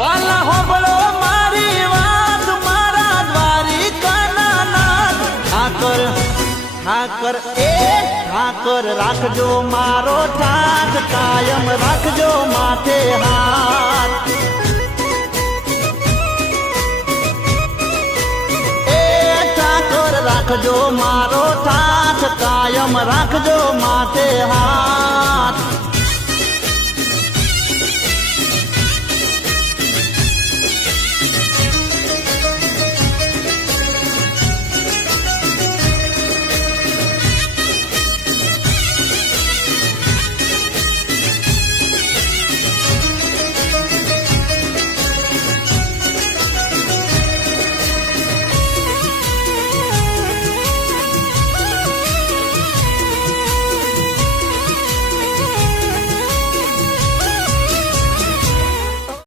વાલા હોબળો મારી વાત મારા દ્વારિકાના નાથ ઠાકર ઠાકર એ ઠાકર રાખજો મારો ઠાક કાયમ રાખજો માથે હાથ એ ઠાકર રાખજો મારો ઠાક કાયમ રાખજો માથે હાથ